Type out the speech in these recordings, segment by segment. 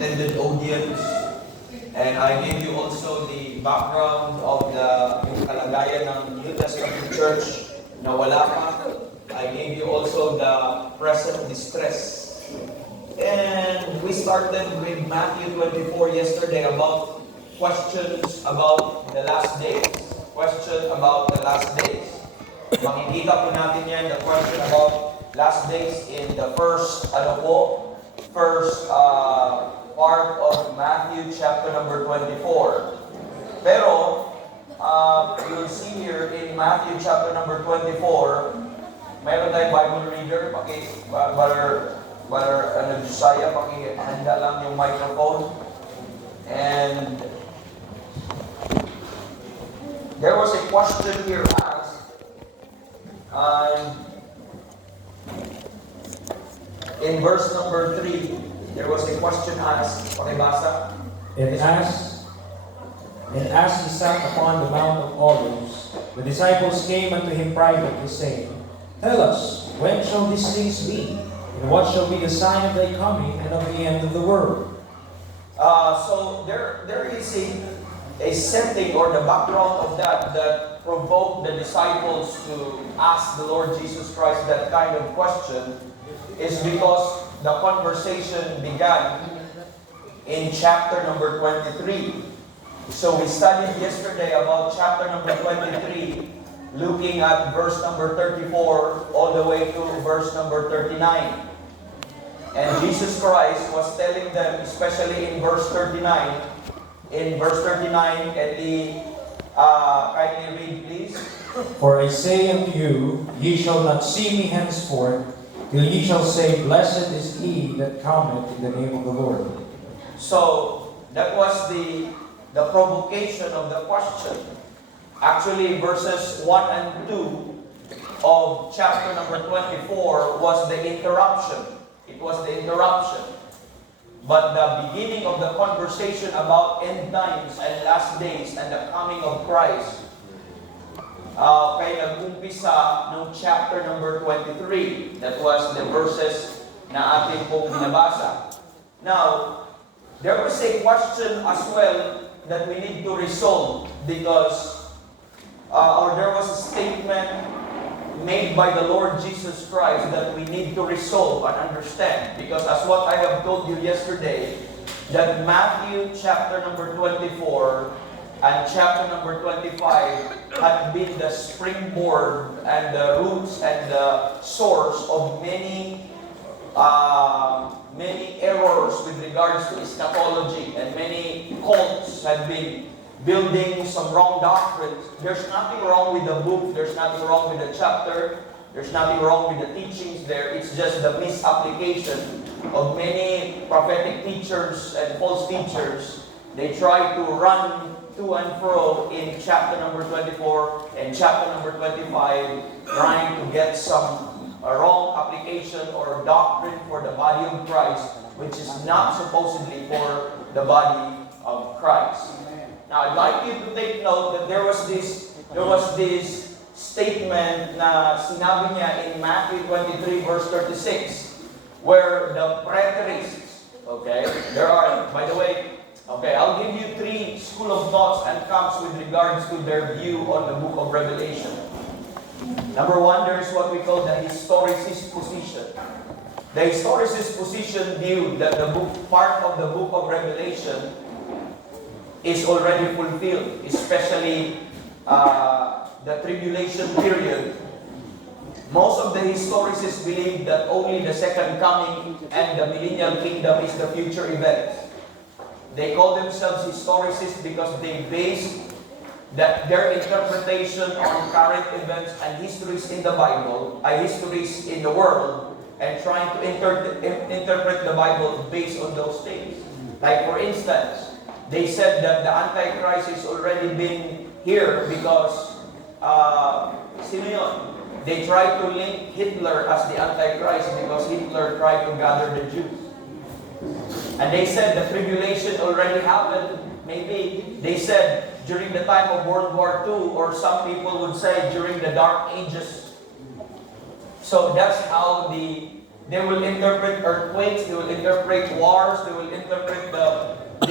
attended audience, and I gave you also the background of yung kalagayan ng New Testament church na wala pa. I gave you also the present distress. And we started with Matthew 24 yesterday about questions about the last days. Question about the last days. Makikita po natin yan, the question about last days in the first part of Matthew chapter number 24. Pero, you'll see here in Matthew chapter number 24, mayroon tayong Bible reader, Brother Josiah, pakihanda lang yung microphone. And there was a question here asked. In verse number 3, there was a question asked. Pakibasa. And as he sat upon the Mount of Olives, the disciples came unto him privately, saying, Tell us, when shall these things be? And what shall be the sign of thy coming and of the end of the world? So there is a setting or the background of that provoked the disciples to ask the Lord Jesus Christ that kind of question is because the conversation began in chapter number 23. So we studied yesterday about chapter number 23, looking at verse number 34 all the way to verse number 39. And Jesus Christ was telling them, especially in verse 39, can you read please? For I say unto you, ye shall not see me henceforth, till ye shall say, Blessed is he that cometh in the name of the Lord. So, that was the provocation of the question. Actually, verses 1 and 2 of chapter number 24 was the interruption. It was the interruption. But the beginning of the conversation about end times and last days and the coming of Christ kaya nag-umpisa ng chapter number 23. That was the verses na ating pong binabasa. Now, there was a question as well that we need to resolve because or there was a statement made by the Lord Jesus Christ that we need to resolve and understand. Because as what I have told you yesterday, that Matthew chapter number 24 and chapter number 25 had been the springboard and the roots and the source of many errors with regards to eschatology, and many cults had been building some wrong doctrines. There's nothing wrong with the book, there's nothing wrong with the chapter, there's nothing wrong with the teachings there. It's just the misapplication of many prophetic teachers and false teachers. They try to run to and fro in chapter number 24 and chapter number 25, trying to get some wrong application or doctrine for the body of Christ, which is not supposedly for the body of Christ. Now, I'd like you to take note that there was this statement na sinabi niya in Matthew 23 verse 36, where the preterists, okay, by the way, okay, I'll give you 3 school of thoughts and camps with regards to their view on the book of Revelation. Number 1, there's what we call the historicist position. The historicist position view that part of the book of Revelation is already fulfilled, especially the tribulation period. Most of the historicists believe that only the second coming and the millennial kingdom is the future event. They call themselves historicists because they base their interpretation on current events and histories in the Bible, histories in the world, and trying to interpret the Bible based on those things. Like for instance, they said that the Antichrist has already been here because, sino yun? They tried to link Hitler as the Antichrist because Hitler tried to gather the Jews. And they said the tribulation already happened. Maybe they said during the time of World War II, or some people would say during the Dark Ages. So that's how they will interpret earthquakes, they will interpret wars, they will interpret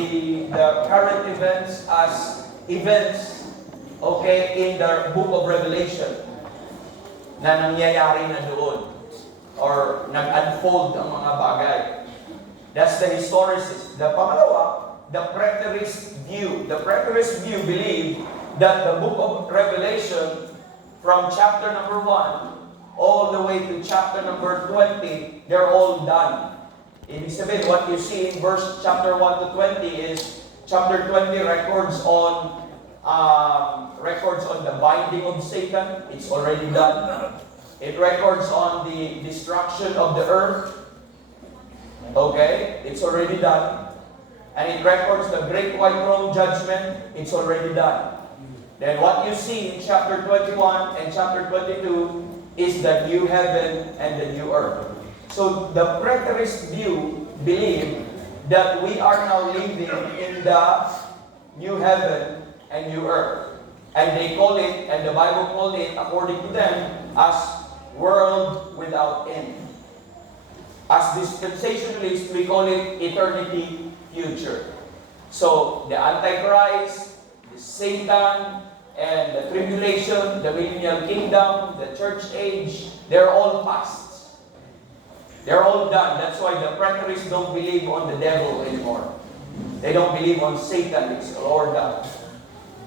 the current events as events, okay, in the book of Revelation na nangyayari na doon or nag-unfold ang mga bagay. That's the historicist. The pangalawa, the preterist view. The preterist view believe that the book of Revelation from chapter number 1 all the way to chapter number 20, they're all done. Ibig sabihin, what you see in chapter 1 to 20 is chapter 20 records on the binding of Satan. It's already done. It records on the destruction of the earth. Okay? It's already done. And it records the great white throne judgment. It's already done. Then what you see in chapter 21 and chapter 22 is the new heaven and the new earth. So the preterist view believe that we are now living in the new heaven and new earth. And they call it, and the Bible called it, according to them, as world without end. As dispensationalists, we call it eternity future. So the Antichrist, the Satan, and the tribulation, the millennial kingdom, the church age, they're all past. They're all done. That's why the preterists don't believe on the devil anymore. They don't believe on Satan. It's all done.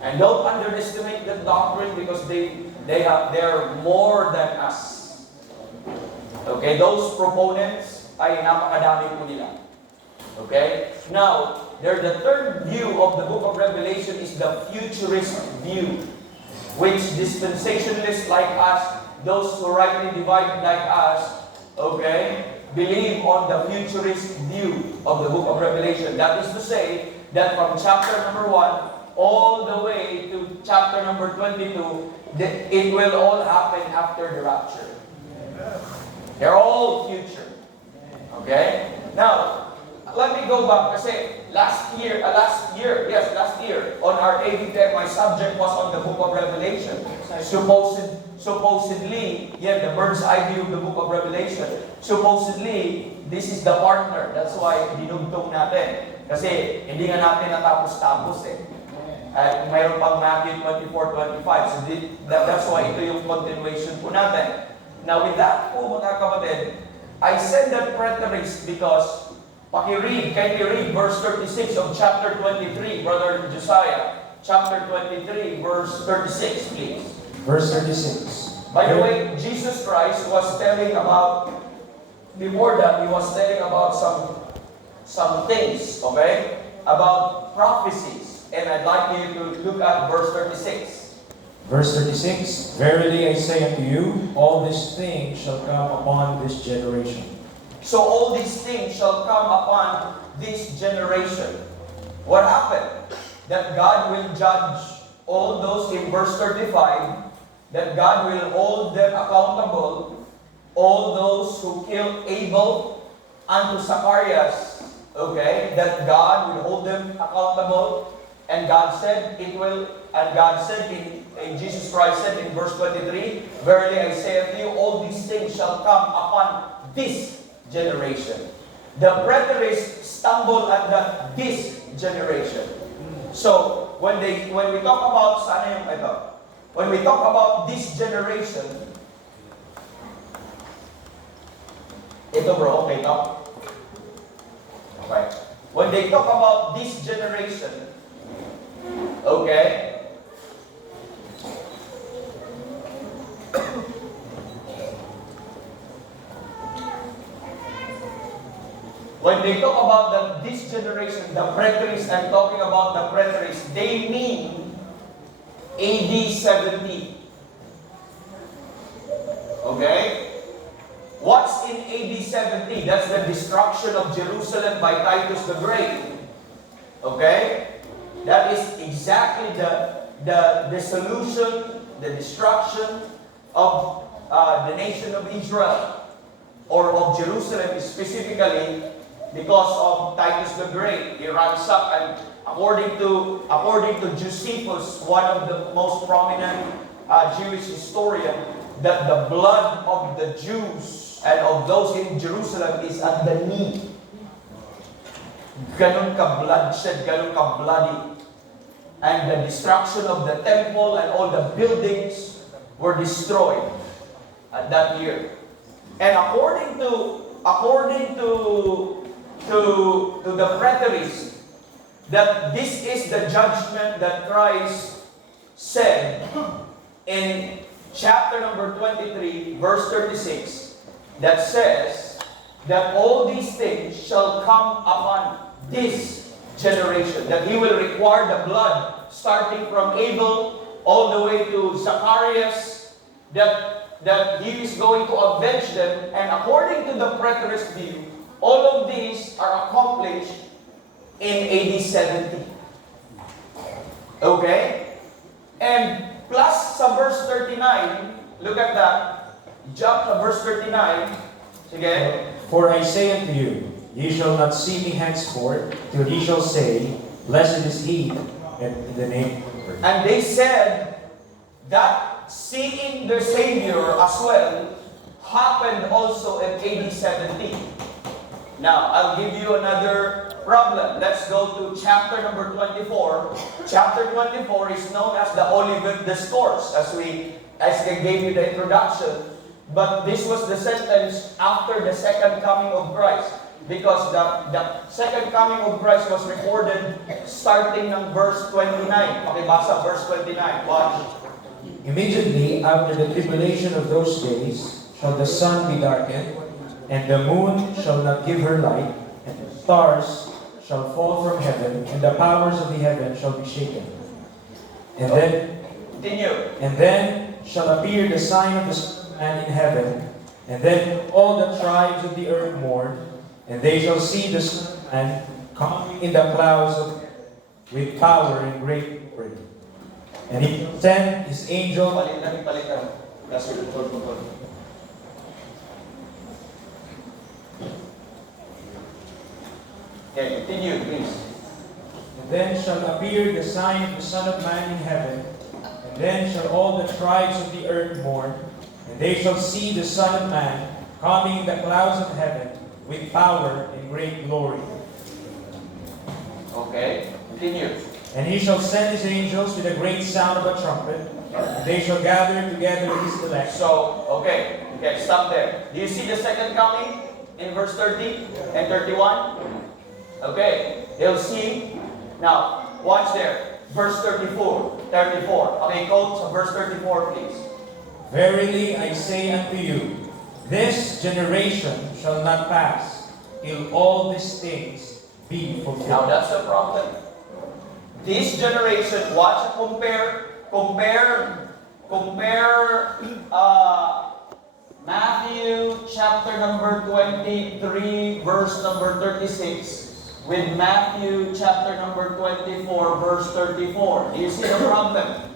And don't underestimate the doctrine because they're more than us. Okay, those proponents ay napakadami po nila. Okay? Now, the third view of the book of Revelation is the futurist view, which dispensationalists like us, those who rightly divide like us, okay, believe on the futurist view of the book of Revelation. That is to say, that from chapter number 1 all the way to chapter number 22, it will all happen after the rapture. They're all future. Okay? Now, let me go back kasi last year, on our ABTEC, my subject was on the book of Revelation. Supposedly, the bird's eye view of the book of Revelation. Supposedly, this is the partner. That's why dinugtong natin. Kasi hindi nga natin natapos-tapos eh. At mayroon pang Matthew 24-25. So that's why ito yung continuation po natin. Now with that po mga kapatid, I said that preterist because can you read verse 36 of chapter 23, Brother Josiah? Chapter 23, verse 36, please. Verse 36. By the way, Jesus Christ was telling about, before that, He was telling about some things, okay? About prophecies. And I'd like you to look at verse 36. Verse 36, Verily I say unto you, all these things shall come upon this generation. So all these things shall come upon this generation. What happened? That God will judge all those in verse 35, that God will hold them accountable, all those who killed Abel unto Zacharias, okay, that God will hold them accountable, and God said Jesus Christ said in verse 23, Verily I say unto you, all these things shall come upon this generation. The preterists stumble at this generation. So when we talk about when we talk about this generation, ito bro, okay to? Okay. When they talk about this generation, okay, when they talk about this generation, the preterists, I'm talking about the preterists, they mean AD 70. Okay? What's in AD 70? That's the destruction of Jerusalem by Titus the Great. Okay? That is exactly the dissolution, the destruction of the nation of Israel, or of Jerusalem specifically, because of Titus the Great. He ransacked, and according to Josephus, one of the most prominent Jewish historian, that the blood of the Jews and of those in Jerusalem is at the knee. ganun ka-bloodshed, ganun ka-bloody. And the destruction of the temple and all the buildings were destroyed at that year. And according to the preterists, that this is the judgment that Christ said in chapter number 23, verse 36, that says that all these things shall come upon this generation, that He will require the blood starting from Abel all the way to Zacharias, that He is going to avenge them. And according to the preterist view, all of these are accomplished in AD 70. Okay? And plus sa verse 39, look at that. Jump to verse 39. Sige. For I say unto you, ye shall not see me henceforth, till ye shall say, Blessed is he, and in the name of the Lord. And they said that seeing their Savior as well happened also in AD 70. Now, I'll give you another problem. Let's go to chapter number 24. Chapter 24 is known as the Olivet Discourse, as I gave you the introduction. But this was the sentence after the second coming of Christ. Because the second coming of Christ was recorded starting ng verse 29. Pakibasa, verse 29. Watch. Immediately after the tribulation of those days shall the sun be darkened, and the moon shall not give her light, and the stars shall fall from heaven, and the powers of the heaven shall be shaken. And Continue. then shall appear the sign of the Son of Man in heaven, and then all the tribes of the earth mourn, and they shall see the Son of Man coming in the clouds of heaven with power and great glory. And He shall send His angel. Palitan. That's what the Lord. Okay, continue, please. And then shall appear the sign of the Son of Man in heaven, and then shall all the tribes of the earth mourn, and they shall see the Son of Man coming in the clouds of heaven with power and great glory. Okay, continue. And He shall send His angels with a great sound of a trumpet, and they shall gather together His elect. So, okay, stop there. Do you see the second coming in verse 30 and 31? Okay, they'll see. Now, watch there. Verse 34. Okay, quote verse 34, please. Verily I say unto you, this generation shall not pass till all these things be Now, fulfilled. that's the problem. This generation, watch, compare Matthew chapter number 23, verse number 36. With Matthew chapter number 24, verse 34. Do you see the problem?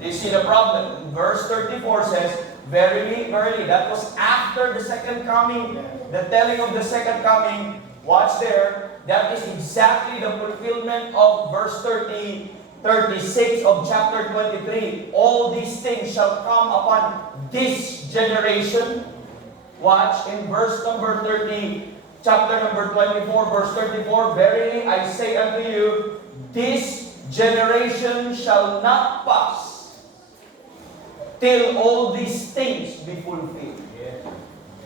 Do you see the problem? Verse 34 says, Verily, verily, that was after the second coming, the telling of the second coming. Watch there, that is exactly the fulfillment of verse 36 of chapter 23. All these things shall come upon this generation. Watch in verse number 30. Chapter number 24, verse 34, Verily I say unto you, this generation shall not pass till all these things be fulfilled.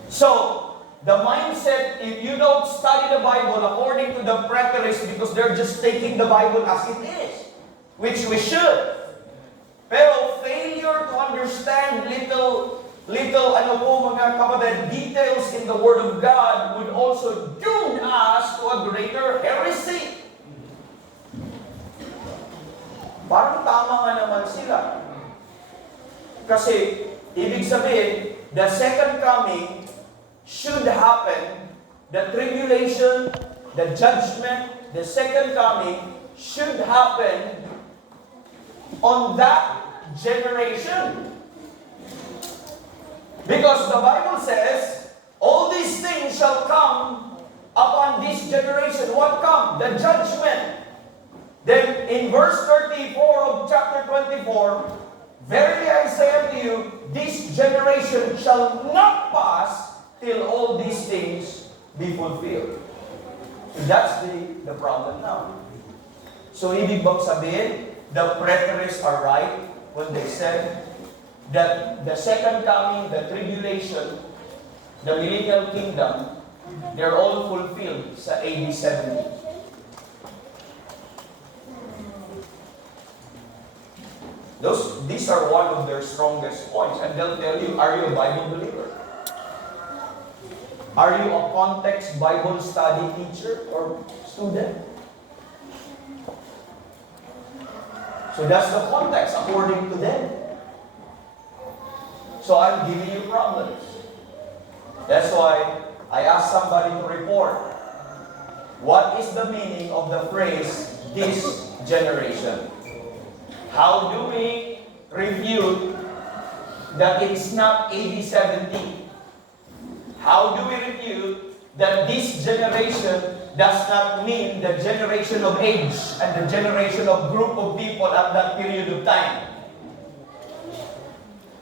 So, the mindset, if you don't study the Bible according to the preterists, because they're just taking the Bible as it is, which we should. Pero failure to understand little ano po mga kapatid, details in the Word of God would also doom us to a greater heresy. Parang tama nga naman sila. Kasi, ibig sabihin, the second coming should happen, the tribulation, the judgment, the second coming should happen on that generation. Because the Bible says, all these things shall come upon this generation. What come? The judgment. Then in verse 34 of chapter 24, Verily I say unto you, this generation shall not pass till all these things be fulfilled. That's the problem now. So, ibig bang sabihin, the preterists are right when they said that the second coming, the tribulation, the millennial kingdom, they're all fulfilled sa AD 70. These are one of their strongest points. And they'll tell you, are you a Bible believer? Are you a context Bible study teacher or student? So that's the context according to them. So I'm giving you problems. That's why I asked somebody to report. What is the meaning of the phrase, this generation? How do we refute that it's not AD 70? How do we refute that this generation does not mean the generation of age and the generation of group of people at that period of time?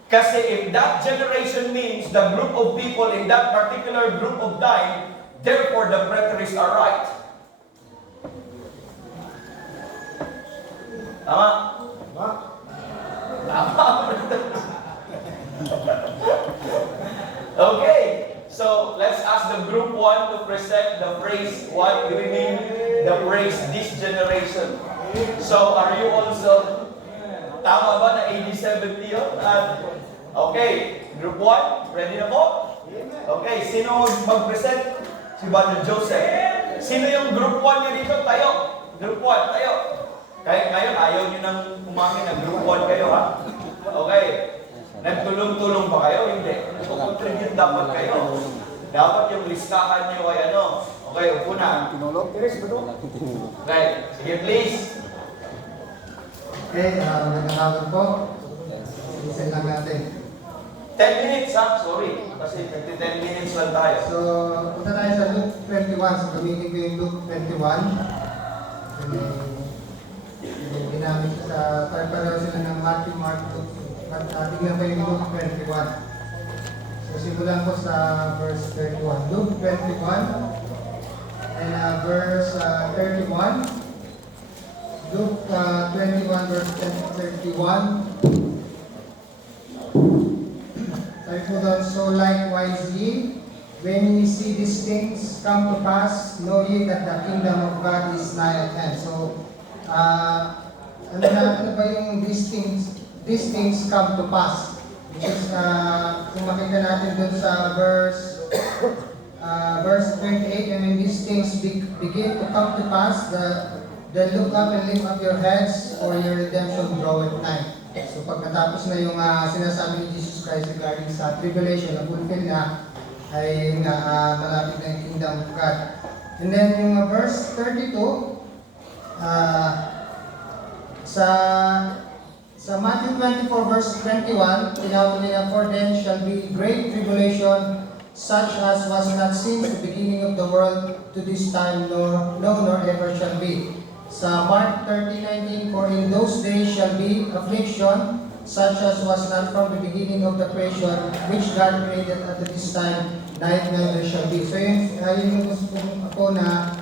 Kasi if that generation means the group of people in that particular group of time, therefore the preterists are right. Tama? Tama. Okay, so let's ask the group 1 to present the phrase, what do we mean the phrase this generation? So are you also, tama ba na AD 70 yun? Okay, group 1, ready na po? Okay, sino mag-present? Si Brother Joseph. Sino yung group 1 nyo dito? Tayo. Group 1, tayo. Kaya ngayon, ayaw nyo nang umamin na group 1 kayo, ha? Okay. Nagtulong-tulong ba kayo? Hindi. Nag-contribute dapat kayo. Dapat yung listahan nyo ay ano. Okay, upo na. Okay, sige please. Okay, magandang hapon po. Isin lang natin. 10 minutes, ha? Sorry. Kasi 10 minutes lang tayo. So, punta tayo sa Luke 21. So, gamitin ko yung Luke 21. Ginamit sa pare-pareho sila ng Matthew, Mark, Luke. At tingnan ko yung Luke 21. So, simulan ko sa verse 31. Luke 21 and verse 31. Luke 21 verse 31. Sabi po doon, so likewise ye, when ye see these things come to pass, know ye that the kingdom of God is nigh at hand. So, ano ba yung these things come to pass? Which is, kung makita natin doon sa verse 28, and when these things begin to come to pass, then look up and lift up your heads, for your redemption draweth nigh. So pagkatapos na yung sinasabi ni Jesus Christ regarding sa tribulation na fulfill na, ay malapit na yung kingdom of God. And then yung verse 32, sa Matthew 24 verse 21, tinawag nila, for then shall be great tribulation, such as was not seen at the beginning of the world to this time, nor ever shall be. Sa Mark 30:19, for in those days shall be affliction, such as was not from the beginning of the creation, which God created at this time, neither shall be. So yun yung gusto ko na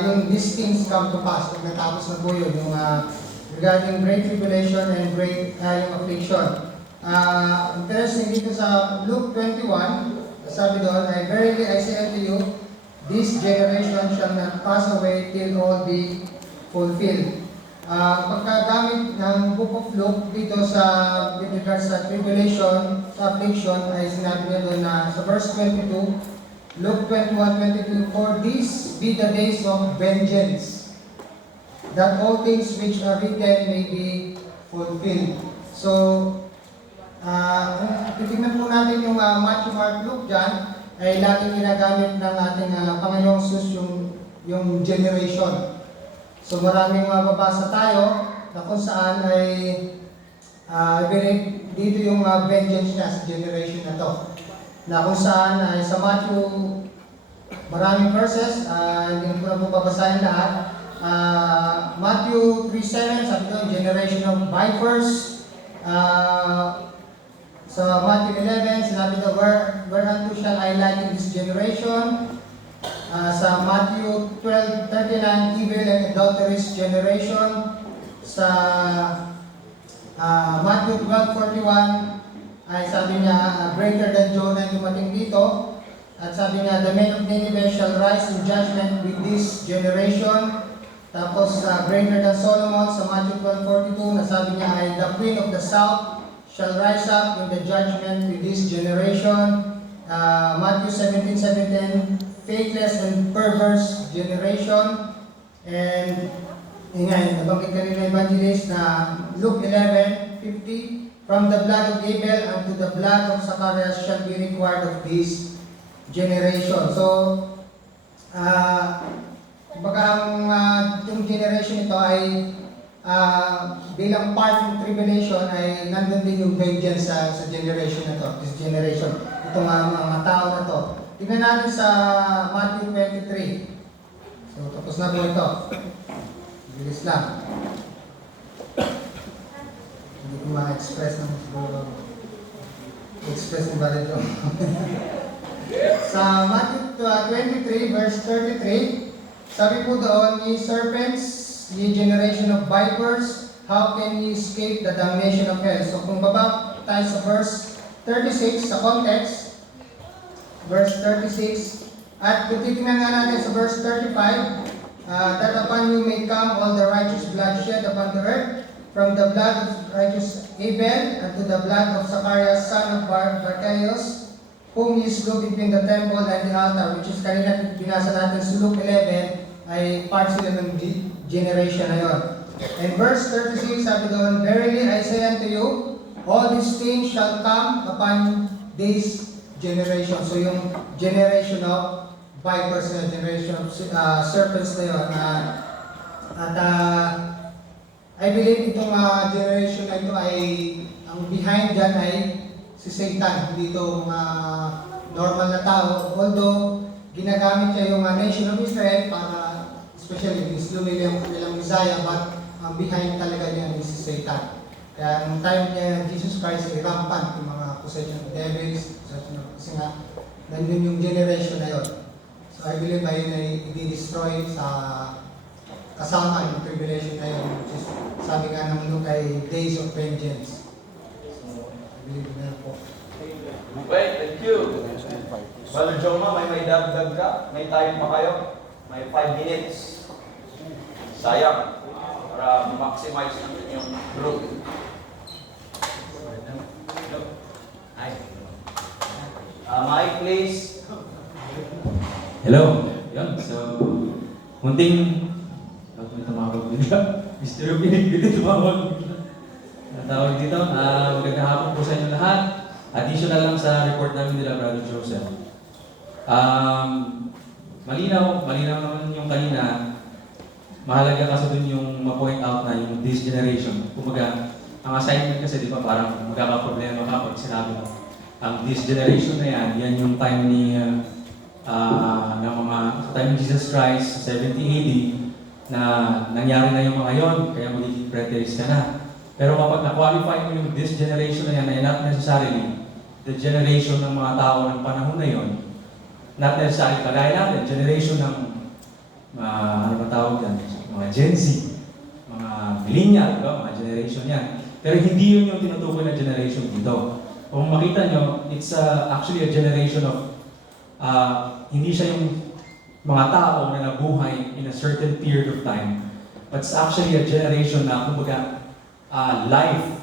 yung these things come to pass. Pag natapos na po yun, yung regarding great tribulation and great yung affliction. Interesting dito sa Luke 21, sabi doon, verily I say unto you, this generation shall not pass away till all be fulfilled. Pagkagamit ng Book of Luke dito with regards sa tribulation, sa affliction, ay sinabi niya doon na sa verse 22, Luke 21:22, for these be the days of vengeance, that all things which are written may be fulfilled. So, kung titignan po natin yung Matthew, Mark, Luke dyan, ay laging ginagamit ng ating Panginoong Jesus yung generation. So maraming mababasa tayo na kung saan ay dito yung vengeance niya sa generation na to. Na kung saan ay sa Matthew, maraming verses, hindi ko na po babasahin lahat. Matthew 3:7, sabi ko, generation of vipers. Sa Matthew 11, sinabi ko, whereunto shall I liken this generation? sa Matthew 12:39, evil and adulterous generation. Sa Matthew 12:41, ay sabi niya, greater than Jonah yung dumating dito. At sabi niya, the men of Nineveh shall rise in judgment with this generation. Tapos, greater than Solomon sa Matthew 12:42, na sabi niya ay, the queen of the south shall rise up in the judgment with this generation. Matthew 17:17, faithless and perverse generation. And, ingay, nabanggit kanina evangelist na Luke 11:50, from the blood of Abel unto the blood of Zacharias shall be required of this generation. So, kumbaga yung generation ito ay bilang part ng tribulation ay nandun din yung vengeance sa generation na to, this generation. Itong mga tao na to. Tingnan natin sa Matthew 23. So, tapos na po ito. Bilis lang. Hindi ko ma-express ng siguro. Express ng bala dyan. Sa Matthew 23 verse 33, sabi po doon, ye serpents, ye generation of vipers, how can ye escape the damnation of hell? So kung baba tayo sa verse 36, sa context, verse 36, at kung titingnan nga natin sa verse 35, that upon you may come all the righteous blood shed upon the earth, from the blood of righteous Abel unto the blood of Zacharias, son of Barachias, whom ye slew between the temple and the altar, which is kanina binasa natin sa Luke 11, ay part sila ng generation na yun. And verse 36, sabi doon, verily I say unto you, all these things shall come upon this generation. So yung generation of vipers na, generation of serpents na yun. I believe itong generation na ito ay, ang behind dyan ay si Satan, hindi ito normal na tao. Although, ginagamit niya yung nation of Israel para, especially, islo nila yung kanilang Messiah, but ang behind talaga niya is si Satan. Kaya, nung time niya, Jesus Christ, ay rampant yung mga possession of devils, kasi nga, nandun yung generation na yun. So, I believe ayun ay i-destroy sa kasama yung tribulation na yun, which is, sabi nga ng Luke ay days of vengeance. Wait, thank you. Brother Joma, may dagdag ka? May time pa kayo? May 5 minutes. Sayang. Para maximize natin yung group. Mike, please. Hello. Yun, so, munting, may tumawag nila. Mr. Rubinig, dito tumawag nila. Tawag dito, magandang hapon po sa inyo lahat. Additional lang sa report namin nila, Brother Joseph. Malinaw naman yung kanina, mahalaga kasi dun yung ma-point out na yung this generation. Kumbaga, ang assignment kasi di ba parang magkakaproblema ka pag sinabi mo. Ang this generation na yan yung time ni time ni Jesus Christ, 70 AD, na nangyari na yung mga yon, kaya magiging preterist ka na. Pero kapag na-qualify mo yung this generation na yan, ay not necessarily the generation ng mga tao ng panahon na yon, not necessarily kagaya natin, generation ng ano ba tawag yan? Mga Gen Z, mga millennial, mga generation yan. Pero hindi yun yung tinutukoy na generation dito. Kung makita nyo, it's actually a generation of, hindi siya yung mga tao na nabuhay in a certain period of time, but it's actually a generation na, kumbaga, life.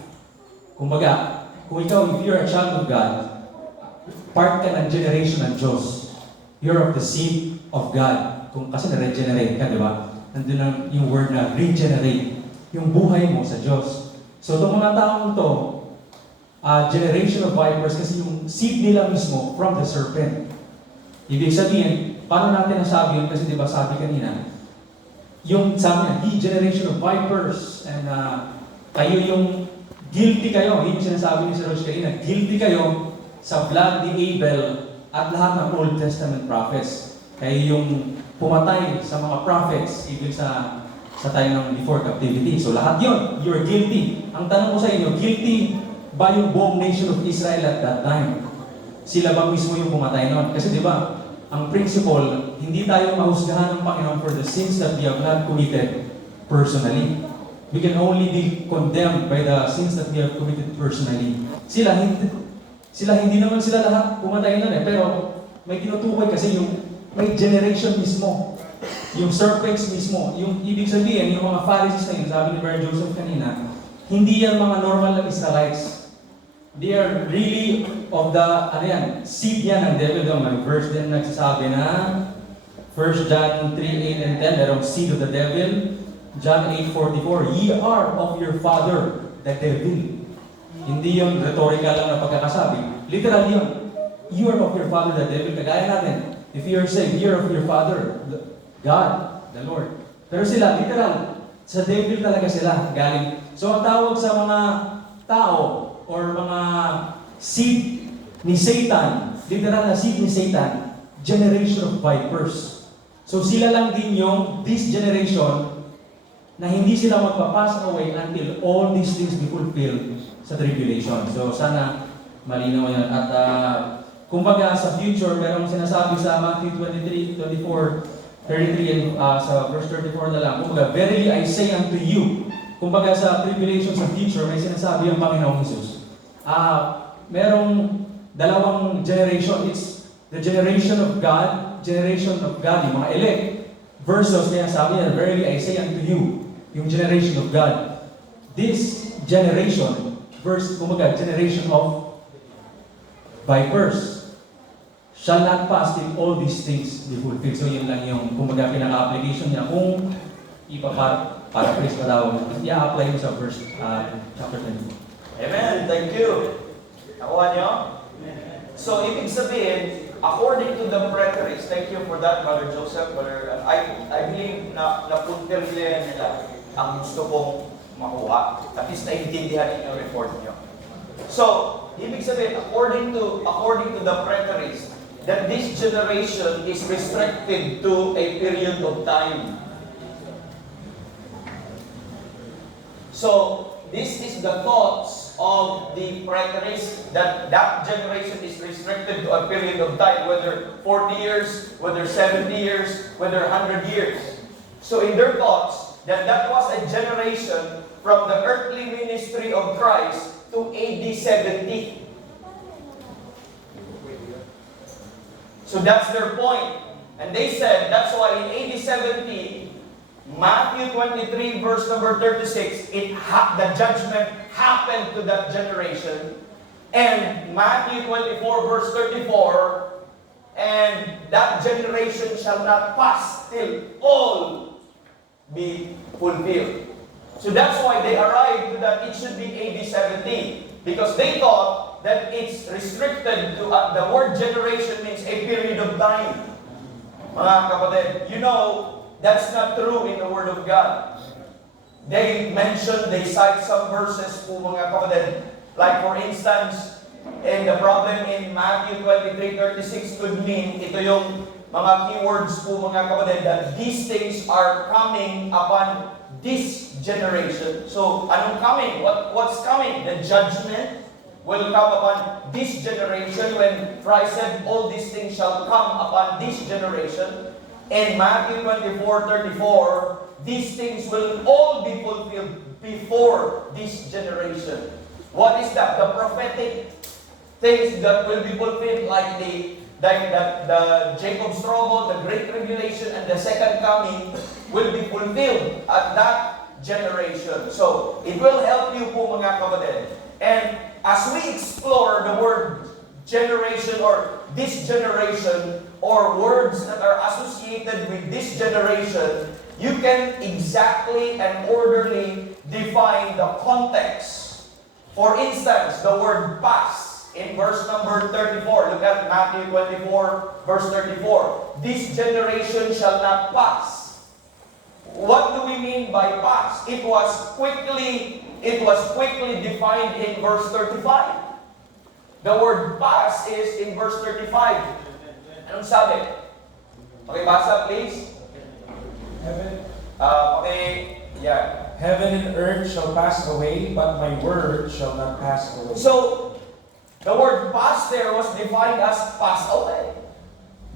Kumbaga, kung ikaw, if you're a child of God, part ka ng generation ng Diyos. You're of the seed of God. Kung kasi na-regenerate ka, di ba? Nandun ang yung word na regenerate. Yung buhay mo sa Diyos. So, itong mga taong to, generation of vipers, kasi yung seed nila mismo from the serpent. Ibig sabihin, paano natin nasabi yun? Kasi di ba sabi kanina, yung sabi niya, he generation of vipers, and kayo yung guilty kayo, yun yung sinasabi ni Sir Roch kanina, guilty kayo sa blood ni Abel at lahat ng Old Testament prophets. Kayo yung pumatay sa mga prophets, even sa time ng before captivity. So lahat yun, you're guilty. Ang tanong ko sa inyo, guilty ba yung buong nation of Israel at that time? Sila ba mismo yung pumatay noon? Kasi di ba, ang principle, hindi tayo mahusgahan ng Panginoon for the sins that we have not committed personally. We can only be condemned by the sins that we have committed personally. Sila hindi naman sila lahat pumatay nun eh, pero may tinutukoy kasi may generation mismo. Yung serpents mismo, yung ibig sabihin, yung mga Pharisees na yun, sabi ni Brother Joseph kanina, hindi yan mga normal na Israelites. They are really of the, seed yan ng devil. May verse din nagsasabi na 1 John 3:8 and 10, merong seed of the devil. John 8:44, ye are of your father, the devil. Hindi yung rhetorical lang na pagkakasabi. Literal yun. You are of your father, the devil. Kagaya natin. If you are saved, you are of your father, God, the Lord. Pero sila, literal, sa devil talaga sila galing. So ang tawag sa mga tao or mga seed ni Satan, literal na seed ni Satan, generation of vipers. So sila lang din yung this generation na hindi sila magpapass away until all these things be fulfilled sa tribulation. So sana malinaw yan. At kumbaga sa future, merong sinasabi sa Matthew 23:33 and sa verse 34 na lang. Kumbaga, verily I say unto you, kumbaga sa tribulation sa future, may sinasabi ang Panginoong Jesus. Merong dalawang generation. It's the generation of God, yung mga elect, versus kaya sabi niya, verily I say unto you, yung generation of God. This generation, kumbaga, generation of vipers, shall not pass till all these things be fulfilled. So yun lang yung, kumbaga, pinaka-application niya. Kung paraphrase pa daw, i-apply mo sa verse, chapter 20. Amen. Thank you. Nakuha niyo? So, ibig sabihin, according to the preterists, thank you for that, Brother Joseph. I believe na na-fulfill nila ang gusto kong makuha. At least naiintindihan niyo yung report niyo. So, ibig sabihin, according to the preterists, that this generation is restricted to a period of time. So, this is the thoughts of the preterists, that generation is restricted to a period of time, whether 40 years, whether 70 years, whether 100 years. So in their thoughts, that was a generation from the earthly ministry of Christ to AD 70. So that's their point. And they said, that's why in AD 70, Matthew 23 verse number 36, the judgment happened to that generation. And Matthew 24 verse 34, and that generation shall not pass till all be fulfilled. So that's why they arrived to that it should be AD 70. Because they thought that it's restricted to, the word generation means a period of time. Mga kapatid, you know, that's not true in the Word of God. They cite some verses po mga kapatid. Like for instance, and the problem in Matthew 23:36 could mean, ito yung mga keywords po mga kapatid, that these things are coming upon this generation. So, anong coming? What's coming? The judgment will come upon this generation when Christ said, all these things shall come upon this generation. In Matthew 24:34, these things will all be fulfilled before this generation. What is that? The prophetic things that will be fulfilled, like the Jacob's trouble, the great tribulation, and the second coming will be fulfilled at that generation. So, it will help you po mga kapatid. And as we explore the word generation or this generation, or words that are associated with this generation, you can exactly and orderly define the context. For instance, the word pass in verse number 34. Look at Matthew 24, verse 34. This generation shall not pass. What do we mean by pass? It was quickly defined in verse 35. The word pass is in verse 35. Anong sabi? Pakibasa, please. Heaven and earth shall pass away, but my word shall not pass away. So, the word pass there was defined as pass away.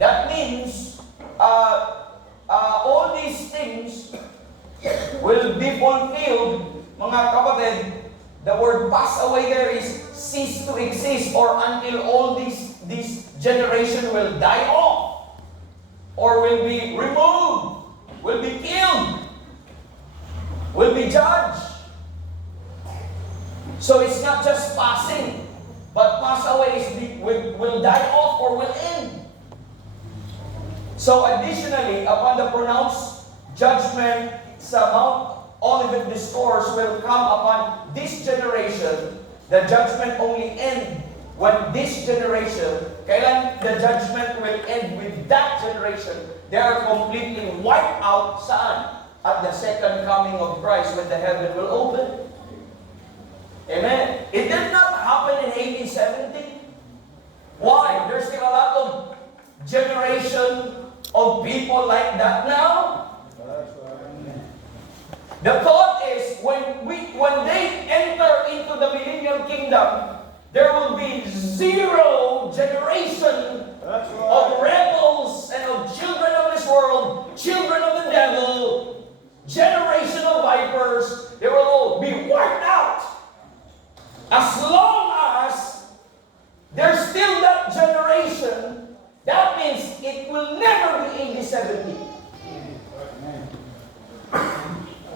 That means, all these things will be fulfilled, mga kapatid. The word pass away there is cease to exist, or until all this generation will die off, or will be removed, will be killed, will be judged. So it's not just passing, but pass away will die off or will end. So additionally, upon the pronounced judgment sa Mount Olivet discourse will come upon this generation, the judgment only end when this generation, kailan the judgment will end with that generation, they are completely wiped out, saan? At the second coming of Christ, when the heaven will open. Amen. It did not happen in 1870. Why? There's still a lot of generation of people like that now. The thought is when they enter into the millennial kingdom, there will be zero generation of rebels and of children of this world, children of the devil, generation of vipers. They will all be wiped out. As long as there's still that generation, that means it will never be 80-70.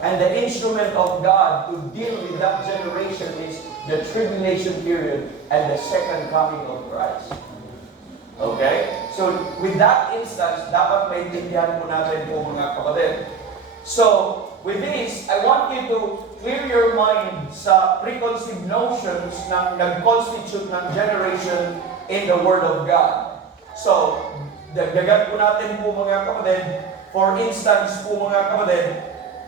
And the instrument of God to deal with that generation is the tribulation period and the second coming of Christ. Okay? So, with that instance, dapat maintindihan po natin po mga kapatid. So, with this, I want you to clear your mind sa preconceived notions na nag-constitute ng generation in the Word of God. So, dagdagan po natin po mga kapatid. For instance po mga kapatid,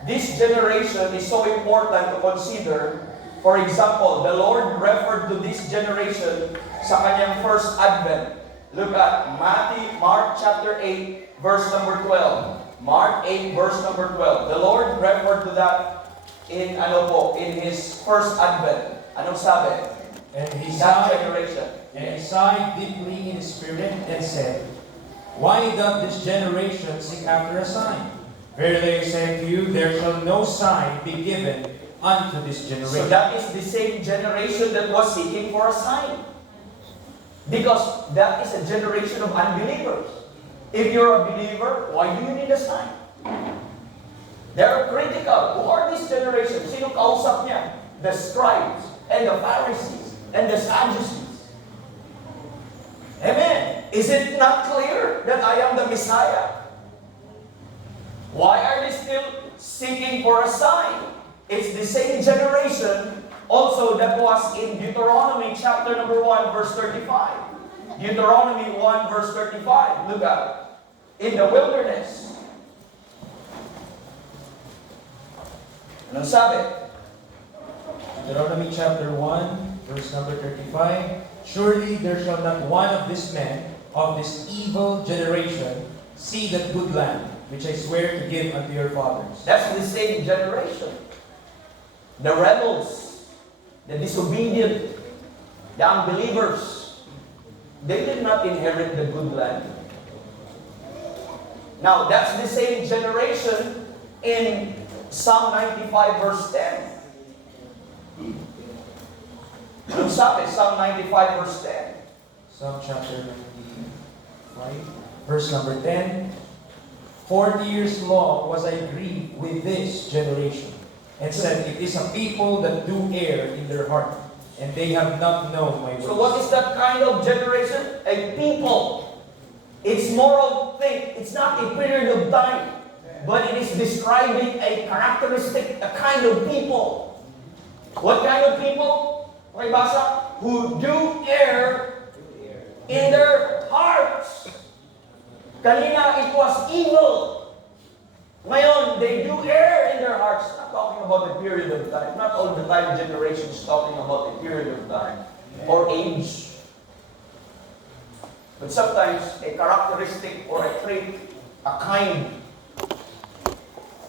this generation is so important to consider. For example, the Lord referred to this generation sa kanyang first advent. Look at Mark chapter 8, verse number 12. Mark 8, verse number 12. The Lord referred to that in His first advent. Anong sabi? And he That sighed, generation. and he sighed deeply in his spirit and said, Why doth this generation seek after a sign? Verily I say unto you, there shall no sign be given unto this So generation. that is the same generation that was seeking for a sign. Because that is a generation of unbelievers. If you're a believer, why do you need a sign? They're critical. Who are this generation? Sino kausap niya? The scribes and the Pharisees and the Sadducees. Amen. Is it not clear that I am the Messiah? Why are they still seeking for a sign? It's the same generation also that was in Deuteronomy chapter number 1 verse 35. Deuteronomy 1 verse 35. Look at it. In the wilderness. Anong sabi? Deuteronomy chapter 1, verse number 35. Surely there shall not one of this men of this evil generation see that good land, which I swear to give unto your fathers. That's the same generation. The rebels, the disobedient, the unbelievers, they did not inherit the good land. Now, that's the same generation in Psalm 95 verse 10. Anong sabi? Psalm 95 verse 10. Psalm chapter 95, verse number 10. 40 years long was I grieved with this generation, and said, It is a people that do err in their heart, and they have not known my ways. So what is that kind of generation? A people. It's more of thing. It's not a period of time, but it is describing a characteristic, a kind of people. What kind of people? Okay, basa? Who do err in their hearts. Kanina, it was evil. Ngayon, they do err in their hearts. Not talking about a period of time. Not all the time generations talking about a period of time or age. But sometimes a characteristic or a trait, a kind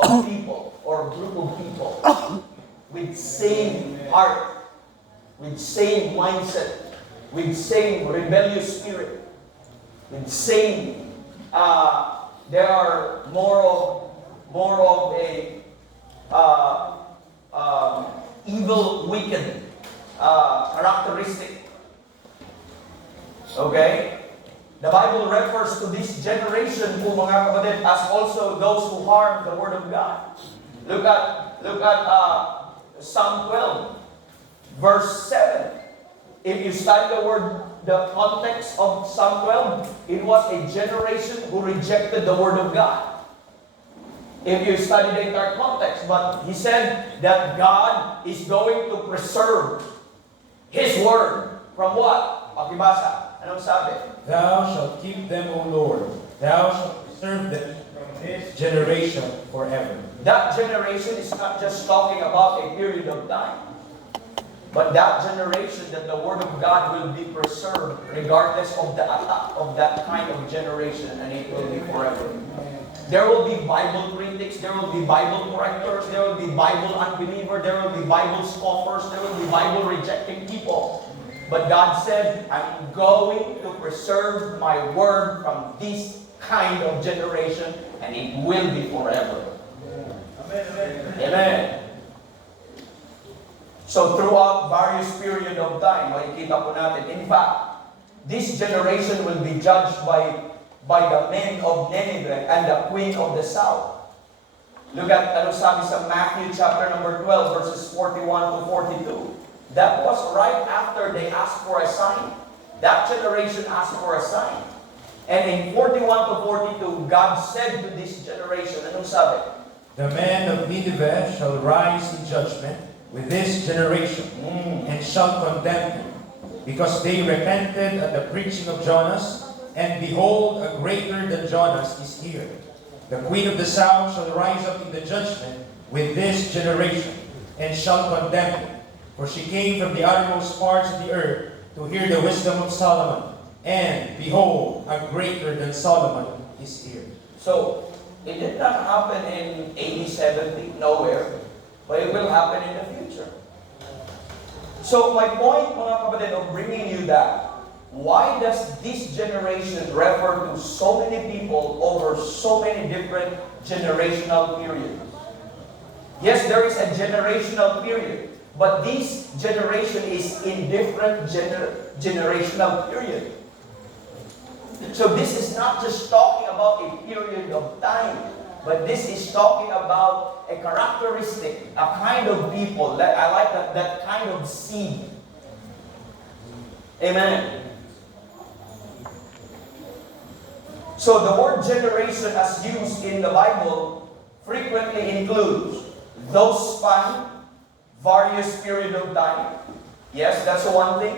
of people or group of people with same heart, with same mindset, with same rebellious spirit, with same they are more of a evil, wicked characteristic. Okay? The Bible refers to this generation po mga kapatid as also those who harm the Word of God. Look at Psalm 12, verse 7. If you study the context of Psalm 12, it was a generation who rejected the Word of God. If you study the entire context, but he said that God is going to preserve His Word from what? Pakibasa. Anong sabi? Thou shalt keep them, O Lord. Thou shalt preserve them from this generation forever. That generation is not just talking about a period of time, but that generation that the Word of God will be preserved regardless of the attack of that kind of generation, and it will be forever. There will be Bible critics, there will be Bible correctors, there will be Bible unbelievers, there will be Bible scoffers, there will be Bible rejecting people. But God said, I'm going to preserve my Word from this kind of generation, and it will be forever. Amen. So throughout various period of time, makikita po natin, in fact, this generation will be judged by the men of Nineveh and the queen of the south. Look at ano sabi sa Matthew chapter number 12, verses 41 to 42. That was right after they asked for a sign. That generation asked for a sign. And in 41 to 42, God said to this generation, anong sabi? The men of Nineveh shall rise in judgment with this generation, and shall condemn him, because they repented at the preaching of Jonas, and behold, a greater than Jonas is here. The queen of the south shall rise up in the judgment with this generation, and shall condemn him. For she came from the uttermost parts of the earth to hear the wisdom of Solomon, and behold, a greater than Solomon is here. So, it did not happen in AD 70, nowhere, but it will happen in the future. So, my point, mga kapatid, of bringing you that, why does this generation refer to so many people over so many different generational periods? Yes, there is a generational period, but this generation is in different generational period. So this is not just talking about a period of time, but this is talking about a characteristic, a kind of people. That I like that kind of seed. Amen. So the word generation as used in the Bible frequently includes those span various period of time. Yes, that's one thing.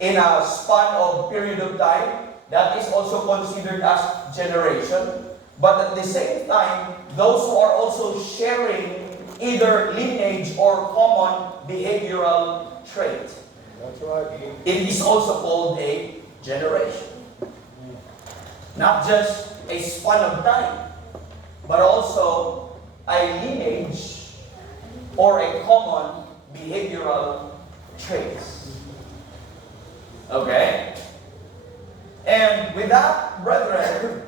In a span of period of time, that is also considered as generation. But at the same time, those who are also sharing either lineage or common behavioral trait. That's right. It is also called a generation. Not just a span of time, but also a lineage or a common behavioral traits. Okay? And with that, brethren,